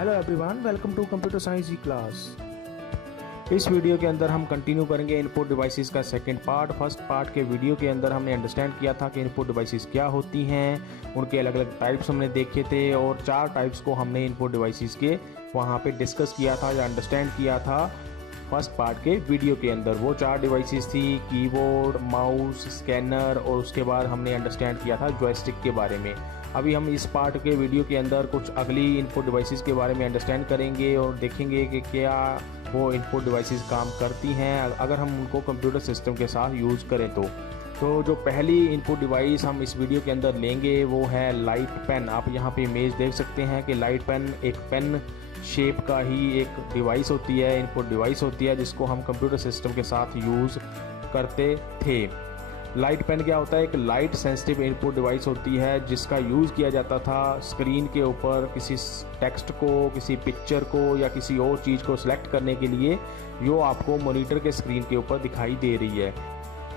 Hello everyone, welcome to computer science G class. इस video के अंदर हम कंटिन्यू करेंगे इनपुट डिवाइसेस का सेकंड पार्ट। फर्स्ट पार्ट के वीडियो के अंदर हमने अंडरस्टैंड किया था कि इनपुट डिवाइसेस क्या होती हैं, उनके अलग अलग टाइप्स हमने देखे थे और 4 टाइप्स को हमने इनपुट डिवाइसेस के वहाँ पे डिस्कस किया था या अंडरस्टैंड किया था फर्स्ट पार्ट के वीडियो के अंदर। वो 4 डिवाइसेस थी, कीबोर्ड, माउस, स्कैनर और उसके बाद हमने अंडरस्टैंड किया था जॉयस्टिक के बारे में। अभी हम इस पार्ट के वीडियो के अंदर कुछ अगली इनपुट डिवाइसेस के बारे में अंडरस्टैंड करेंगे और देखेंगे कि क्या वो इनपुट डिवाइसेस काम करती हैं अगर हम उनको कंप्यूटर सिस्टम के साथ यूज़ करें तो जो पहली इनपुट डिवाइस हम इस वीडियो के अंदर लेंगे वो है लाइट पेन। आप यहाँ पे इमेज देख सकते हैं कि लाइट पेन एक पेन शेप का ही एक डिवाइस होती है, इनपुट डिवाइस होती है जिसको हम कंप्यूटर सिस्टम के साथ यूज़ करते थे। लाइट पेन क्या होता है? एक लाइट सेंसिटिव इनपुट डिवाइस होती है जिसका यूज़ किया जाता था स्क्रीन के ऊपर किसी टेक्स्ट को, किसी पिक्चर को या किसी और चीज़ को सिलेक्ट करने के लिए जो आपको मॉनिटर के स्क्रीन के ऊपर दिखाई दे रही है।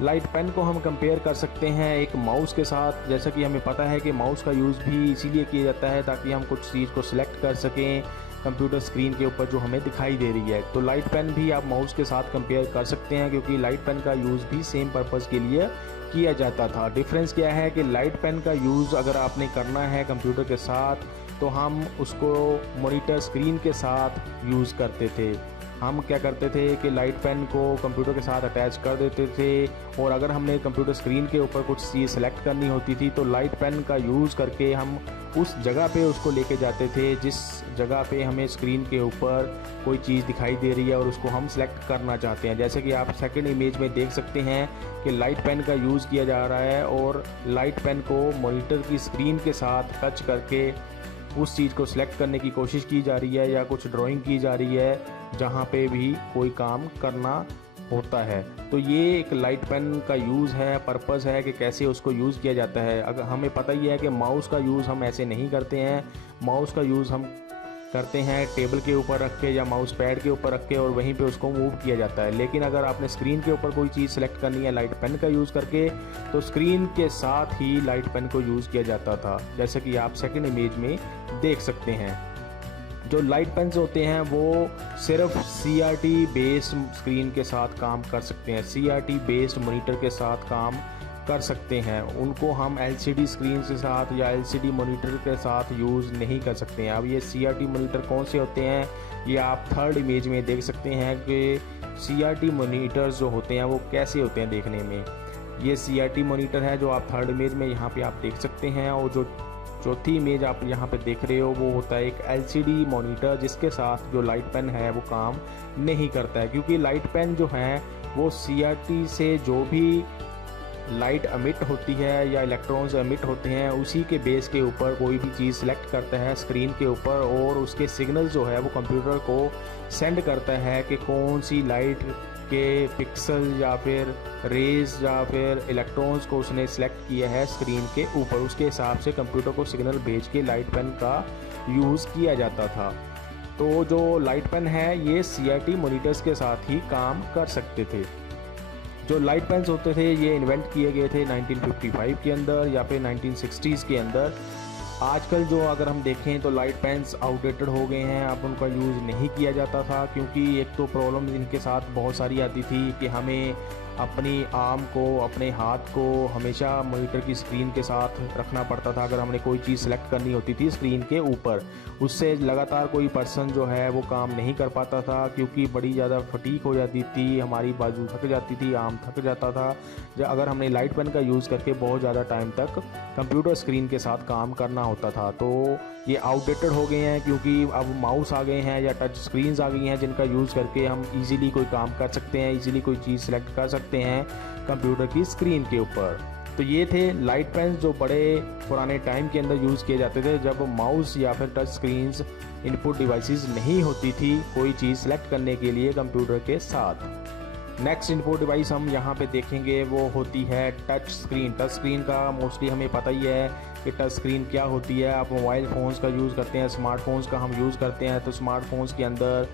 लाइट पेन को हम कंपेयर कर सकते हैं एक माउस के साथ। जैसा कि हमें पता है कि माउस का यूज़ भी इसीलिए किया जाता है ताकि हम कुछ चीज़ को सिलेक्ट कर सकें कंप्यूटर स्क्रीन के ऊपर जो हमें दिखाई दे रही है। तो लाइट पेन भी आप माउस के साथ कंपेयर कर सकते हैं क्योंकि लाइट पेन का यूज़ भी सेम पर्पज़ के लिए किया जाता था। डिफरेंस क्या है कि लाइट पेन का यूज़ अगर आपने करना है कंप्यूटर के साथ तो हम उसको मॉनिटर स्क्रीन के साथ यूज़ करते थे। हम क्या करते थे कि लाइट पेन को कंप्यूटर के साथ अटैच कर देते थे और अगर हमने कंप्यूटर स्क्रीन के ऊपर कुछ चीज़ सेलेक्ट करनी होती थी तो लाइट पेन का यूज़ करके हम उस जगह पे उसको लेके जाते थे जिस जगह पे हमें स्क्रीन के ऊपर कोई चीज़ दिखाई दे रही है और उसको हम सेलेक्ट करना चाहते हैं। जैसे कि आप सेकंड इमेज में देख सकते हैं कि लाइट पेन का यूज़ किया जा रहा है और लाइट पेन को मॉनिटर की स्क्रीन के साथ टच करके उस चीज़ को सिलेक्ट करने की कोशिश की जा रही है या कुछ ड्राइंग की जा रही है जहाँ पे भी कोई काम करना होता है। तो ये एक लाइट पेन का यूज़ है, पर्पज़ है कि कैसे उसको यूज़ किया जाता है। अगर हमें पता ही है कि माउस का यूज़ हम ऐसे नहीं करते हैं। माउस का यूज़ हम करते हैं टेबल के ऊपर रख के या माउस पैड के ऊपर रख के और वहीं पे उसको मूव किया जाता है। लेकिन अगर आपने स्क्रीन के ऊपर कोई चीज़ सेलेक्ट करनी है लाइट पेन का यूज़ करके तो स्क्रीन के साथ ही लाइट पेन को यूज़ किया जाता था, जैसे कि आप सेकंड इमेज में देख सकते हैं। जो लाइट पेन्स होते हैं वो सिर्फ CRT बेस्ड स्क्रीन के साथ काम कर सकते हैं, CRT बेस्ड मॉनिटर के साथ काम कर सकते हैं। उनको हम LCD स्क्रीन के साथ या LCD मॉनिटर के साथ यूज़ नहीं कर सकते हैं। अब ये CRT मॉनिटर कौन से होते हैं ये आप थर्ड इमेज में देख सकते हैं कि CRT मॉनिटर्स जो होते हैं वो कैसे होते हैं देखने में। ये CRT मॉनिटर है जो आप थर्ड इमेज में यहाँ पे आप देख सकते हैं और जो चौथी इमेज आप यहाँ पे देख रहे हो वो होता है एक LCD मॉनिटर जिसके साथ जो लाइट पेन है वो काम नहीं करता है क्योंकि लाइट पेन जो है वो CRT से जो भी लाइट एमिट होती है या इलेक्ट्रॉन्स एमिट होते हैं उसी के बेस के ऊपर कोई भी चीज़ सेलेक्ट करता है स्क्रीन के ऊपर और उसके सिग्नल जो है वो कंप्यूटर को सेंड करता है कि कौन सी लाइट के पिक्सल या फिर रेज या फिर इलेक्ट्रॉन्स को उसने सेलेक्ट किया है स्क्रीन के ऊपर। उसके हिसाब से कंप्यूटर को सिग्नल भेज के लाइट पेन का यूज़ किया जाता था। तो जो लाइट पेन है ये CRT मॉनिटर्स के साथ ही काम कर सकते थे। जो लाइट पेन्स होते थे ये इन्वेंट किए गए थे 1955 के अंदर या फिर 1960s के अंदर। आजकल जो अगर हम देखें तो लाइट पेन्स आउटडेटेड हो गए हैं, अब उनका यूज़ नहीं किया जाता था क्योंकि एक तो प्रॉब्लम इनके साथ बहुत सारी आती थी कि हमें अपनी आर्म को, अपने हाथ को हमेशा मॉनिटर की स्क्रीन के साथ रखना पड़ता था। अगर हमने कोई चीज़ सेलेक्ट करनी होती थी स्क्रीन के ऊपर उससे लगातार कोई पर्सन जो है वो काम नहीं कर पाता था क्योंकि बड़ी ज़्यादा फटीक हो जाती थी, हमारी बाजू थक जाती थी, आर्म थक जाता था अगर हमने लाइट पेन का यूज़ करके बहुत ज़्यादा टाइम तक कंप्यूटर स्क्रीन के साथ काम करना होता था। तो ये आउटडेटेड हो गए हैं क्योंकि अब माउस आ गए हैं या टच स्क्रीन्स आ गई हैं जिनका यूज़ करके हम इजीली कोई काम कर सकते हैं, इजीली कोई चीज़ सेलेक्ट कर सकते हैं कंप्यूटर की स्क्रीन के ऊपर। तो ये थे लाइट पेन्स जो बड़े पुराने टाइम के अंदर यूज़ किए जाते थे जब माउस या फिर टच स्क्रीन्स इनपुट डिवाइसेस नहीं होती थी कोई चीज़ सेलेक्ट करने के लिए कंप्यूटर के साथ। नेक्स्ट इनपुट डिवाइस हम यहाँ पे देखेंगे वो होती है टच स्क्रीन। टच स्क्रीन का मोस्टली हमें पता ही है कि टच स्क्रीन क्या होती है। आप मोबाइल फ़ोन्स का यूज़ करते हैं, स्मार्टफोन्स का हम यूज़ करते हैं तो स्मार्टफोन्स के अंदर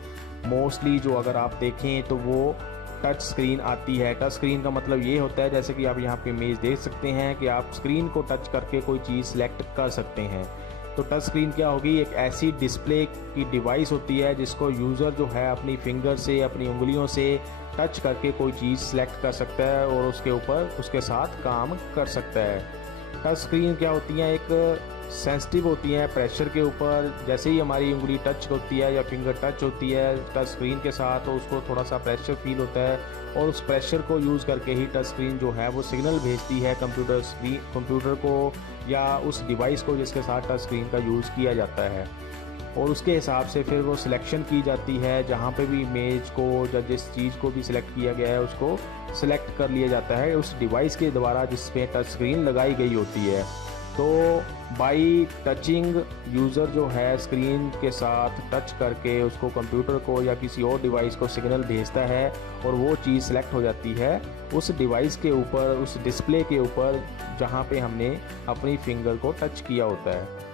मोस्टली जो अगर आप देखें तो वो टच स्क्रीन आती है। टच स्क्रीन का मतलब ये होता है जैसे कि आप यहाँ पे इमेज देख सकते हैं कि आप स्क्रीन को टच करके कोई चीज़ सेलेक्ट कर सकते हैं। तो टच स्क्रीन क्या होगी, एक ऐसी डिस्प्ले की डिवाइस होती है जिसको यूज़र जो है अपनी फिंगर से, अपनी उंगलियों से टच करके कोई चीज़ सेलेक्ट कर सकता है और उसके ऊपर उसके साथ काम कर सकता है। टच स्क्रीन क्या होती हैं, एक सेंसिटिव होती हैं प्रेशर के ऊपर। जैसे ही हमारी उंगली टच होती है या फिंगर टच होती है टच स्क्रीन के साथ, तो उसको थोड़ा सा प्रेशर फील होता है और उस प्रेशर को यूज़ करके ही टच स्क्रीन जो है वो सिग्नल भेजती है कंप्यूटर को या उस डिवाइस को जिसके साथ टच स्क्रीन का यूज़ किया जाता है, और उसके हिसाब से फिर वो सिलेक्शन की जाती है। जहाँ पे भी इमेज को या जिस चीज़ को भी सिलेक्ट किया गया है उसको सिलेक्ट कर लिया जाता है उस डिवाइस के द्वारा जिसमें टच स्क्रीन लगाई गई होती है। तो बाई टचिंग यूज़र जो है स्क्रीन के साथ टच करके उसको कंप्यूटर को या किसी और डिवाइस को सिग्नल भेजता है और वो चीज़ सेलेक्ट हो जाती है उस डिवाइस के ऊपर, उस डिस्प्ले के ऊपर जहाँ पे हमने अपनी फिंगर को टच किया होता है।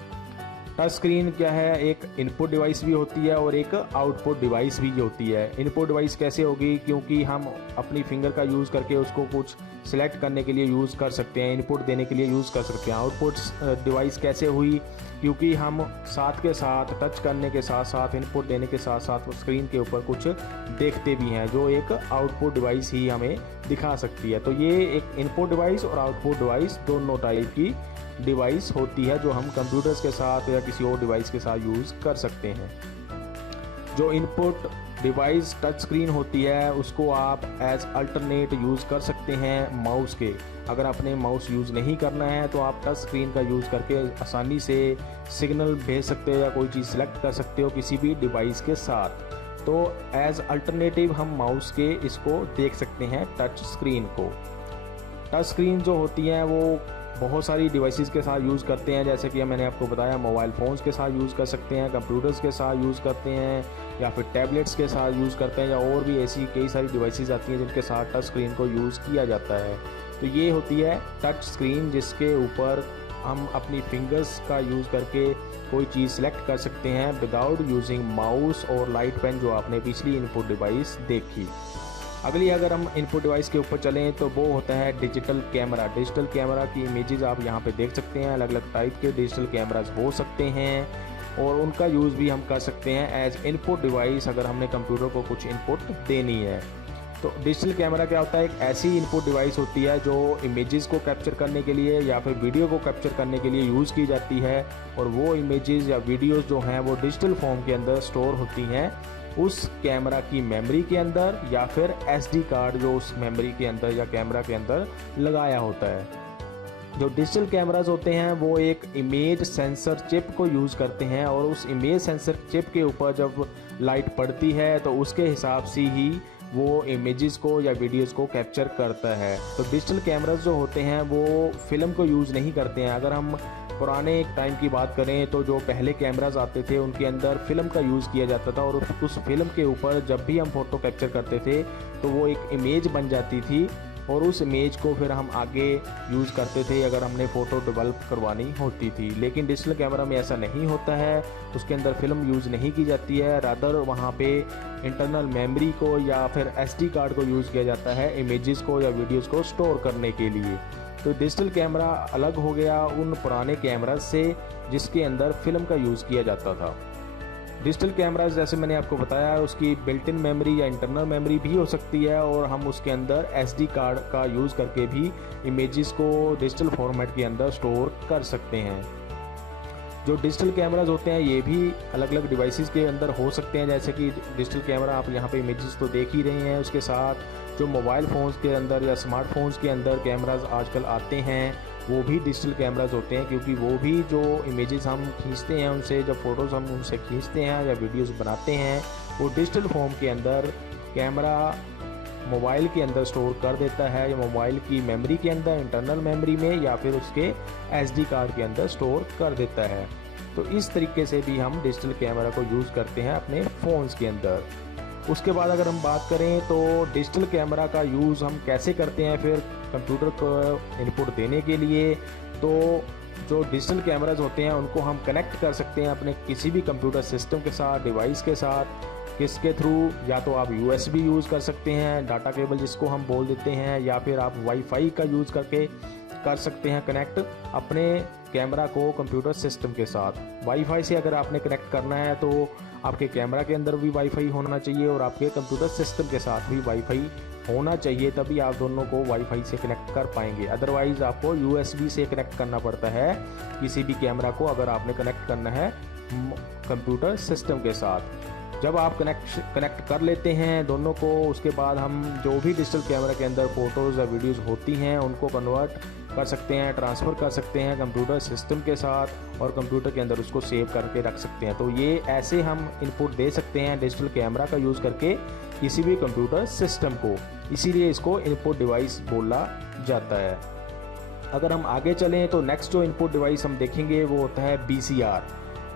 टच स्क्रीन क्या है, एक इनपुट डिवाइस भी होती है और एक आउटपुट डिवाइस भी होती है। इनपुट डिवाइस कैसे होगी, क्योंकि हम अपनी फिंगर का यूज़ करके उसको कुछ सिलेक्ट करने के लिए यूज़ कर सकते हैं, इनपुट देने के लिए यूज़ कर सकते हैं। आउटपुट डिवाइस कैसे हुई, क्योंकि हम साथ के साथ टच करने के साथ साथ इनपुट देने के साथ साथ स्क्रीन के ऊपर कुछ देखते भी हैं जो एक आउटपुट डिवाइस ही हमें दिखा सकती है। तो ये एक इनपुट डिवाइस और आउटपुट डिवाइस दोनों टाइप की डिवाइस होती है जो हम कंप्यूटर्स के साथ या किसी और डिवाइस के साथ यूज़ कर सकते हैं। जो इनपुट डिवाइस टच स्क्रीन होती है उसको आप एज अल्टरनेट यूज़ कर सकते हैं माउस के। अगर आपने माउस यूज़ नहीं करना है तो आप टच स्क्रीन का यूज़ करके आसानी से सिग्नल भेज सकते हो या कोई चीज़ सेलेक्ट कर सकते हो किसी भी डिवाइस के साथ। तो एज अल्टरनेटिव हम माउस के इसको देख सकते हैं टच स्क्रीन को। टच स्क्रीन जो होती हैं वो बहुत सारी डिवाइसेस के साथ यूज़ करते हैं, जैसे कि मैंने आपको बताया मोबाइल फ़ोन्स के साथ यूज़ कर सकते हैं, कंप्यूटर्स के साथ यूज़ करते हैं या फिर टैबलेट्स के साथ यूज़ करते हैं, या और भी ऐसी कई सारी डिवाइसेस आती हैं जिनके साथ टच स्क्रीन को यूज़ किया जाता है। तो ये होती है टच स्क्रीन जिसके ऊपर हम अपनी फिंगर्स का यूज़ करके कोई चीज़ सेलेक्ट कर सकते हैं विदाउट यूजिंग माउस और लाइट पेन जो आपने पिछली इनपुट डिवाइस देखी। अगली अगर हम इनपुट डिवाइस के ऊपर चलें तो वो होता है डिजिटल कैमरा। डिजिटल कैमरा की इमेजेस आप यहाँ पे देख सकते हैं। अलग अलग टाइप के डिजिटल कैमरास हो सकते हैं और उनका यूज़ भी हम कर सकते हैं एज इनपुट डिवाइस अगर हमने कंप्यूटर को कुछ इनपुट देनी है। तो डिजिटल कैमरा क्या होता है, एक ऐसी इनपुट डिवाइस होती है जो इमेजेस को कैप्चर करने के लिए या फिर वीडियो को कैप्चर करने के लिए यूज़ की जाती है, और वो इमेजेस या वीडियोस जो हैं वो डिजिटल फॉर्म के अंदर स्टोर होती हैं उस कैमरा की मेमोरी के अंदर या फिर SD कार्ड जो उस मेमोरी के अंदर या कैमरा के अंदर लगाया होता है। जो डिजिटल कैमरास होते हैं वो एक इमेज सेंसर चिप को यूज़ करते हैं और उस इमेज सेंसर चिप के ऊपर जब लाइट पड़ती है तो उसके हिसाब से ही वो इमेजेस को या वीडियोस को कैप्चर करता है। तो डिजिटल कैमरास जो होते हैं वो फिल्म को यूज़ नहीं करते हैं। अगर हम पुराने टाइम की बात करें तो जो पहले कैमरास आते थे उनके अंदर फिल्म का यूज़ किया जाता था और उस फिल्म के ऊपर जब भी हम फ़ोटो कैप्चर करते थे तो वो एक इमेज बन जाती थी और उस इमेज को फिर हम आगे यूज़ करते थे अगर हमने फ़ोटो डेवलप करवानी होती थी। लेकिन डिजिटल कैमरा में ऐसा नहीं होता है, उसके अंदर फिल्म यूज़ नहीं की जाती है, रादर वहाँ पे इंटरनल मेमोरी को या फिर SD कार्ड को यूज़ किया जाता है इमेजेस को या वीडियोज़ को स्टोर करने के लिए। तो डिजिटल कैमरा अलग हो गया उन पुराने कैमरा से जिसके अंदर फिल्म का यूज़ किया जाता था। डिजिटल कैमरास जैसे मैंने आपको बताया उसकी बिल्ट इन मेमोरी या इंटरनल मेमोरी भी हो सकती है और हम उसके अंदर SD कार्ड का यूज़ करके भी इमेजेस को डिजिटल फॉर्मेट के अंदर स्टोर कर सकते हैं। जो डिजिटल कैमरास होते हैं ये भी अलग अलग डिवाइसेस के अंदर हो सकते हैं, जैसे कि डिजिटल कैमरा आप यहाँ पे इमेजेस तो देख ही रहे हैं, उसके साथ जो मोबाइल फ़ोन्स के अंदर या स्मार्टफोन्स के अंदर कैमरास आजकल आते हैं वो भी डिजिटल कैमरास होते हैं, क्योंकि वो भी जो इमेजेस हम खींचते हैं उनसे, जब फ़ोटोज़ हम उनसे खींचते हैं या वीडियोस बनाते हैं वो डिजिटल फॉर्म के अंदर कैमरा मोबाइल के अंदर स्टोर कर देता है या मोबाइल की मेमोरी के अंदर इंटरनल मेमोरी में या फिर उसके SD कार्ड के अंदर स्टोर कर देता है। तो इस तरीके से भी हम डिजिटल कैमरा को यूज़ करते हैं अपने फ़ोन्स के अंदर। उसके बाद अगर हम बात करें तो डिजिटल कैमरा का यूज़ हम कैसे करते हैं फिर कंप्यूटर को इनपुट देने के लिए, तो जो डिजिटल कैमराज होते हैं उनको हम कनेक्ट कर सकते हैं अपने किसी भी कंप्यूटर सिस्टम के साथ, डिवाइस के साथ। किसके थ्रू, या तो आप USB यूज़ कर सकते हैं, डाटा केबल जिसको हम बोल देते हैं, या फिर आप वाईफाई का यूज़ करके कर सकते हैं कनेक्ट अपने कैमरा को कंप्यूटर सिस्टम के साथ। वाईफाई से अगर आपने कनेक्ट करना है तो आपके कैमरा के अंदर भी वाईफाई होना चाहिए और आपके कंप्यूटर सिस्टम के साथ भी वाईफाई होना चाहिए, तभी आप दोनों को वाईफाई से कनेक्ट कर पाएंगे। अदरवाइज़ आपको यूएसबी से कनेक्ट करना पड़ता है किसी भी कैमरा को अगर आपने कनेक्ट करना है कंप्यूटर सिस्टम के साथ। जब आप कनेक्ट कर लेते हैं दोनों को, उसके बाद हम जो भी डिजिटल कैमरा के अंदर फ़ोटोज़ या वीडियोज़ होती हैं उनको कन्वर्ट कर सकते हैं, ट्रांसफ़र कर सकते हैं कंप्यूटर सिस्टम के साथ और कंप्यूटर के अंदर उसको सेव करके रख सकते हैं। तो ये ऐसे हम इनपुट दे सकते हैं डिजिटल कैमरा का यूज़ करके किसी भी कंप्यूटर सिस्टम को, इसीलिए इसको इनपुट डिवाइस बोला जाता है। अगर हम आगे चलें तो नेक्स्ट जो इनपुट डिवाइस हम देखेंगे वो होता है VCR।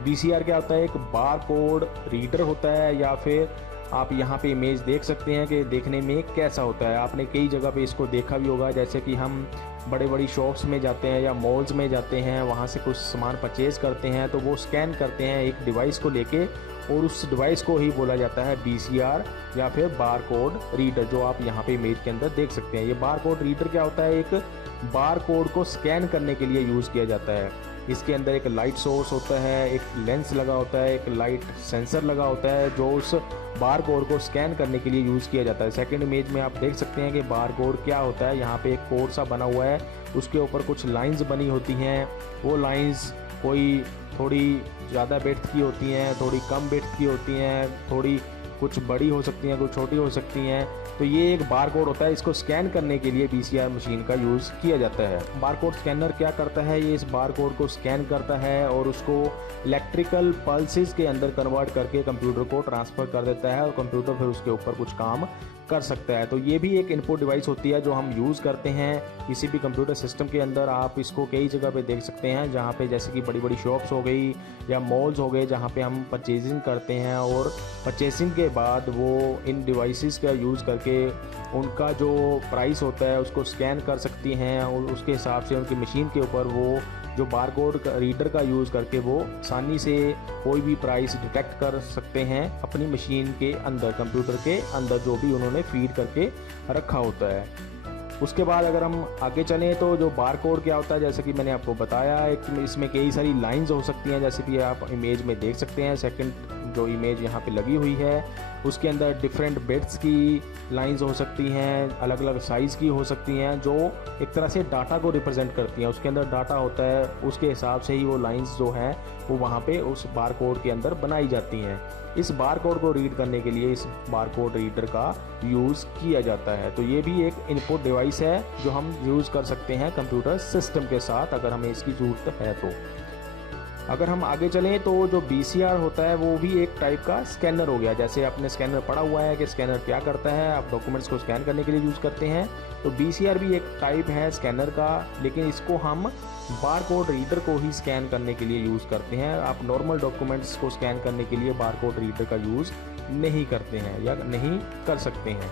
VCR क्या होता है? एक बार कोड रीडर होता है, या फिर आप यहाँ पे इमेज देख सकते हैं कि देखने में कैसा होता है। आपने कई जगह पे इसको देखा भी होगा, जैसे कि हम बड़ी शॉप्स में जाते हैं या मॉल्स में जाते हैं, वहाँ से कुछ सामान परचेज करते हैं तो वो स्कैन करते हैं एक डिवाइस को लेके, और उस डिवाइस को ही बोला जाता है VCR या फिर बार कोड रीडर, जो आप यहाँ पे इमेज के अंदर देख सकते हैं। ये बार कोड रीडर क्या होता है? एक बार कोड को स्कैन करने के लिए यूज़ किया जाता है। इसके अंदर एक लाइट सोर्स होता है, एक लेंस लगा होता है, एक लाइट सेंसर लगा होता है जो उस बार कोड को स्कैन करने के लिए यूज़ किया जाता है। सेकंड इमेज में आप देख सकते हैं कि बार कोड क्या होता है। यहाँ पे एक कोड सा बना हुआ है, उसके ऊपर कुछ लाइंस बनी होती हैं। वो लाइंस कोई थोड़ी ज़्यादा विड्थ की होती हैं, थोड़ी कम विड्थ की होती हैं, थोड़ी कुछ बड़ी हो सकती हैं, कुछ छोटी हो सकती हैं। तो ये एक बार कोड होता है, इसको स्कैन करने के लिए VCR मशीन का यूज़ किया जाता है। बार कोड स्कैनर क्या करता है? ये इस बार कोड को स्कैन करता है और उसको इलेक्ट्रिकल पल्सेस के अंदर कन्वर्ट करके कंप्यूटर को ट्रांसफ़र कर देता है और कंप्यूटर फिर उसके ऊपर कुछ काम कर सकता है। तो ये भी एक इनपुट डिवाइस होती है जो हम यूज़ करते हैं किसी भी कंप्यूटर सिस्टम के अंदर। आप इसको कई जगह पे देख सकते हैं, जहाँ पे जैसे कि बड़ी शॉप्स हो गई या मॉल्स हो गए, जहाँ पे हम परचेजिंग करते हैं और परचेसिंग के बाद वो इन डिवाइसेस का यूज़ करके उनका जो प्राइस होता है उसको स्कैन कर सकती हैं और उसके हिसाब से उनकी मशीन के ऊपर वो जो बार कोड रीडर का यूज़ करके वो आसानी से कोई भी प्राइस डिटेक्ट कर सकते हैं अपनी मशीन के अंदर, कंप्यूटर के अंदर जो भी उन्होंने फीड करके रखा होता है। उसके बाद अगर हम आगे चलें तो जो बार कोड क्या होता है, जैसे कि मैंने आपको बताया, इसमें कई सारी लाइंस हो सकती हैं, जैसे कि आप इमेज में देख सकते हैं। सेकंड जो इमेज यहाँ पे लगी हुई है उसके अंदर डिफरेंट बिट्स की लाइंस हो सकती हैं, अलग अलग साइज़ की हो सकती हैं, जो एक तरह से डाटा को रिप्रेजेंट करती हैं। उसके अंदर डाटा होता है, उसके हिसाब से ही वो लाइंस जो हैं वो वहाँ पे उस बार कोड के अंदर बनाई जाती हैं। इस बार कोड को रीड करने के लिए इस बार कोड रीडर का यूज़ किया जाता है। तो ये भी एक इनपुट डिवाइस है जो हम यूज़ कर सकते हैं कंप्यूटर सिस्टम के साथ अगर हमें इसकी ज़रूरत है तो। अगर हम आगे चलें तो जो VCR होता है वो भी एक टाइप का स्कैनर हो गया। जैसे आपने स्कैनर पढ़ा हुआ है कि स्कैनर क्या करता है, आप डॉक्यूमेंट्स को स्कैन करने के लिए यूज़ करते हैं, तो VCR भी एक टाइप है स्कैनर का, लेकिन इसको हम बार कोड रीडर को ही स्कैन करने के लिए यूज़ करते हैं। आप नॉर्मल डॉक्यूमेंट्स को स्कैन करने के लिए बार कोड रीडर का यूज़ नहीं करते हैं या नहीं कर सकते हैं।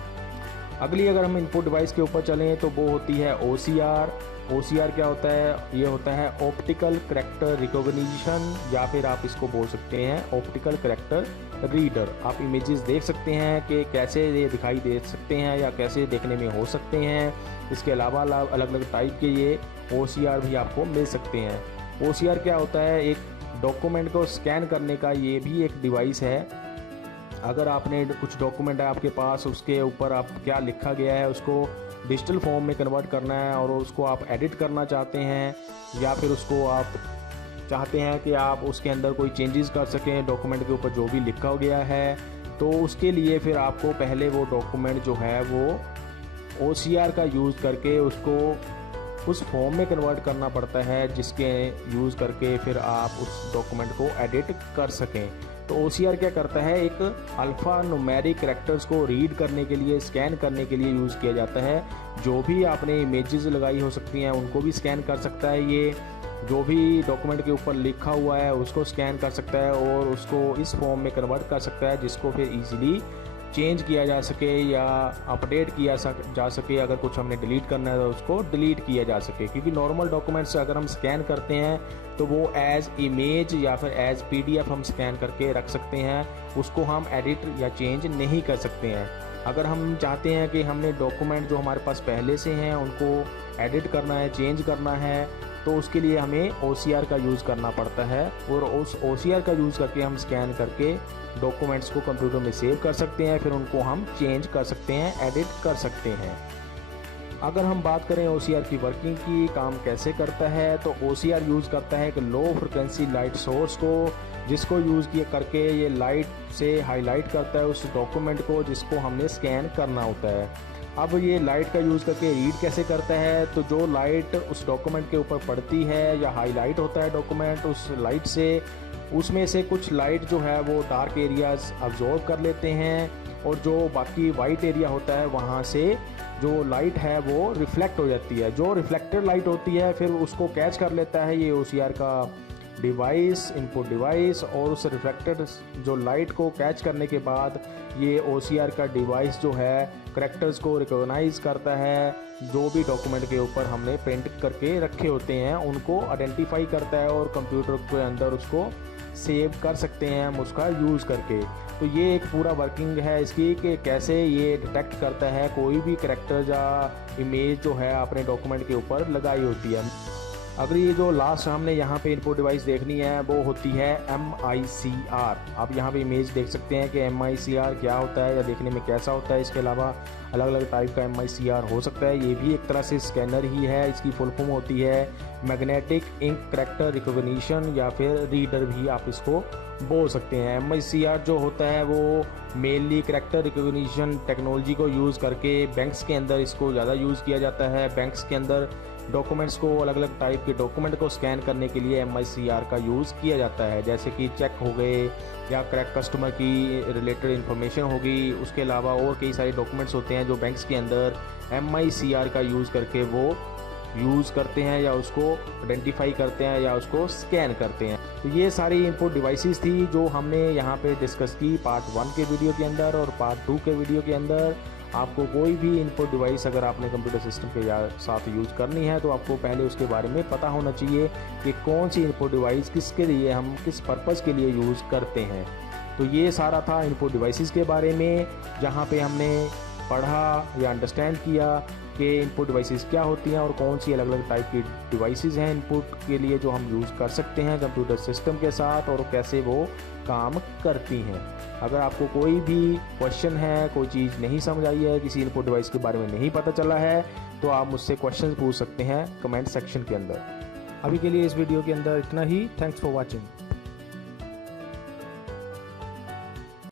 अगली अगर हम इनपुट डिवाइस के ऊपर चलें तो वो होती है OCR। OCR क्या होता है? ये होता है ऑप्टिकल करैक्टर रिकॉग्निशन, या फिर आप इसको बोल सकते हैं ऑप्टिकल करैक्टर रीडर। आप इमेजेस देख सकते हैं कि कैसे ये दिखाई दे सकते हैं या कैसे देखने में हो सकते हैं। इसके अलावा अलग अलग टाइप के ये OCR भी आपको मिल सकते हैं। OCR क्या होता है? एक डॉक्यूमेंट को स्कैन करने का ये भी एक डिवाइस है। अगर आपने कुछ डॉक्यूमेंट है आपके पास, उसके ऊपर आप क्या लिखा गया है उसको डिजिटल फॉर्म में कन्वर्ट करना है और उसको आप एडिट करना चाहते हैं, या फिर उसको आप चाहते हैं कि आप उसके अंदर कोई चेंजेस कर सकें डॉक्यूमेंट के ऊपर जो भी लिखा गया है, तो उसके लिए फिर आपको पहले वो डॉक्यूमेंट जो है वो OCR का यूज़ करके उसको उस फॉर्म में कन्वर्ट करना पड़ता है, जिसके यूज़ करके फिर आप उस डॉक्यूमेंट को एडिट कर सकें। तो OCR क्या करता है? एक अल्फ़ा न्यूमेरिक कैरेक्टर्स को रीड करने के लिए, स्कैन करने के लिए यूज़ किया जाता है। जो भी आपने इमेजेस लगाई हो सकती हैं उनको भी स्कैन कर सकता है ये, जो भी डॉक्यूमेंट के ऊपर लिखा हुआ है उसको स्कैन कर सकता है और उसको इस फॉर्म में कन्वर्ट कर सकता है, जिसको फिर ईजिली चेंज किया जा सके या अपडेट किया जा सके। अगर कुछ हमने डिलीट करना है तो उसको डिलीट किया जा सके, क्योंकि नॉर्मल डॉक्यूमेंट्स अगर हम स्कैन करते हैं तो वो एज इमेज या फिर एज PDF हम स्कैन करके रख सकते हैं, उसको हम एडिट या चेंज नहीं कर सकते हैं। अगर हम चाहते हैं कि हमने डॉक्यूमेंट जो हमारे पास पहले से हैं उनको एडिट करना है, चेंज करना है, तो उसके लिए हमें OCR का यूज़ करना पड़ता है और उस OCR का यूज़ करके हम स्कैन करके डॉक्यूमेंट्स को कंप्यूटर में सेव कर सकते हैं, फिर उनको हम चेंज कर सकते हैं, एडिट कर सकते हैं। अगर हम बात करें OCR की वर्किंग की, काम कैसे करता है, तो OCR यूज़ करता है एक लो फ्रिक्वेंसी लाइट सोर्स को, जिसको यूज़ किए करके ये लाइट से हाईलाइट करता है उस डॉक्यूमेंट को जिसको हमने स्कैन करना होता है। अब ये लाइट का यूज़ करके रीड कैसे करता है, तो जो लाइट उस डॉक्यूमेंट के ऊपर पड़ती है या हाईलाइट होता है डॉक्यूमेंट, उस लाइट से उसमें से कुछ लाइट जो है वो डार्क एरियाज अब्जॉर्ब कर लेते हैं और जो बाकी वाइट एरिया होता है वहाँ से जो लाइट है वो रिफ्लेक्ट हो जाती है। जो रिफ्लेक्टेड लाइट होती है फिर उसको कैच कर लेता है ये OCR का डिवाइस, इनपुट डिवाइस, और उस रिफ्लेक्टेड जो लाइट को कैच करने के बाद ये OCR का डिवाइस जो है करैक्टर्स को रिकॉग्नाइज करता है, जो भी डॉक्यूमेंट के ऊपर हमने प्रिंट करके रखे होते हैं उनको आइडेंटिफाई करता है और कंप्यूटर के अंदर उसको सेव कर सकते हैं हम उसका यूज़ करके। तो ये एक पूरा वर्किंग है इसकी कि कैसे ये डिटेक्ट करता है कोई भी करैक्टर या इमेज जो है अपने डॉक्यूमेंट के ऊपर लगाई होती है। अगर ये जो लास्ट हमने यहाँ पे इनपुट डिवाइस देखनी है वो होती है MICR। आप यहाँ पे इमेज देख सकते हैं कि MICR क्या होता है या देखने में कैसा होता है। इसके अलावा अलग अलग टाइप का MICR हो सकता है। ये भी एक तरह से स्कैनर ही है। इसकी फुल फॉर्म होती है मैग्नेटिक इंक करैक्टर रिकॉग्निशन, या फिर रीडर भी आप इसको बोल सकते हैं। MICR जो होता है वो मेनली करैक्टर रिकॉग्निशन टेक्नोलॉजी को यूज़ करके बैंक्स के अंदर इसको ज़्यादा यूज़ किया जाता है। बैंक्स के अंदर डॉक्यूमेंट्स को, अलग अलग टाइप के डॉक्यूमेंट को स्कैन करने के लिए MICR का यूज़ किया जाता है, जैसे कि चेक हो गए या क्रैक कस्टमर की रिलेटेड इन्फॉर्मेशन होगी। उसके अलावा और कई सारे डॉक्यूमेंट्स होते हैं जो बैंक्स के अंदर MICR का यूज़ करके वो यूज़ करते हैं या उसको आइडेंटिफाई करते हैं या उसको स्कैन करते हैं। तो ये सारी इनपुट डिवाइसेस थी जो हमने यहाँ पे डिस्कस की पार्ट 1 के वीडियो के अंदर। और पार्ट 2 के वीडियो के अंदर आपको कोई भी इनपुट डिवाइस अगर आपने कंप्यूटर सिस्टम के साथ यूज़ करनी है तो आपको पहले उसके बारे में पता होना चाहिए कि कौन सी इनपुट डिवाइस किसके लिए, हम किस पर्पज़ के लिए यूज़ करते हैं। तो ये सारा था इनपुट डिवाइसेस के बारे में, जहाँ पे हमने पढ़ा या अंडरस्टैंड किया कि इनपुट डिवाइसेस क्या होती हैं और कौन सी अलग अलग टाइप की डिवाइसेस हैं इनपुट के लिए जो हम यूज़ कर सकते हैं कंप्यूटर सिस्टम के साथ, और कैसे वो काम करती हैं। अगर आपको कोई भी क्वेश्चन है, कोई चीज़ नहीं समझ आई है, किसी इनपुट डिवाइस के बारे में नहीं पता चला है, तो आप मुझसे क्वेश्चन पूछ सकते हैं कमेंट सेक्शन के अंदर। अभी के लिए इस वीडियो के अंदर इतना ही। Thanks for watching.